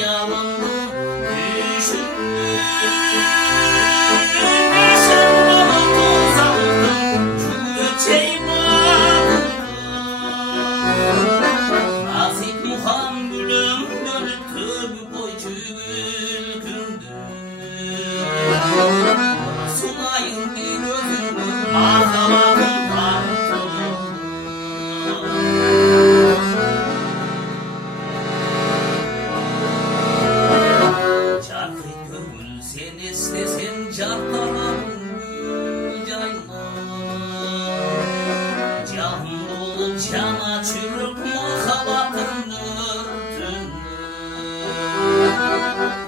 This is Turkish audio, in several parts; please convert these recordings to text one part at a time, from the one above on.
kıyamında düşündüm. Sen istesen cartalan yayla, can olup cana çürük muhabbatın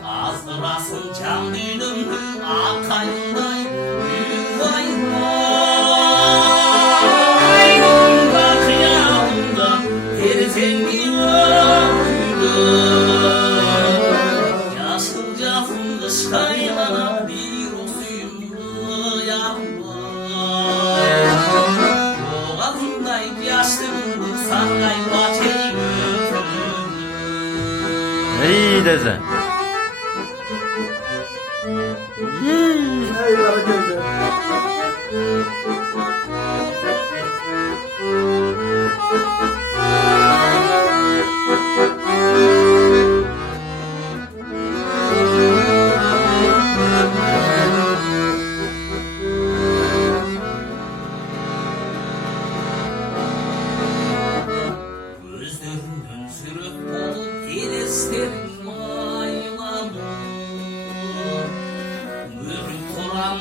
azdırasın can dilimdi akayınday yuvayla yolda kıyamda terzengi öpüldü. Kayana bir osuyumlu yapmay boğazımday yaşlımdı sargay bahçeyi götürdüm. İyi dede. Eyvallah geldi. Gözlerinden sürüp olup dileslerin aylanır. Mürk oran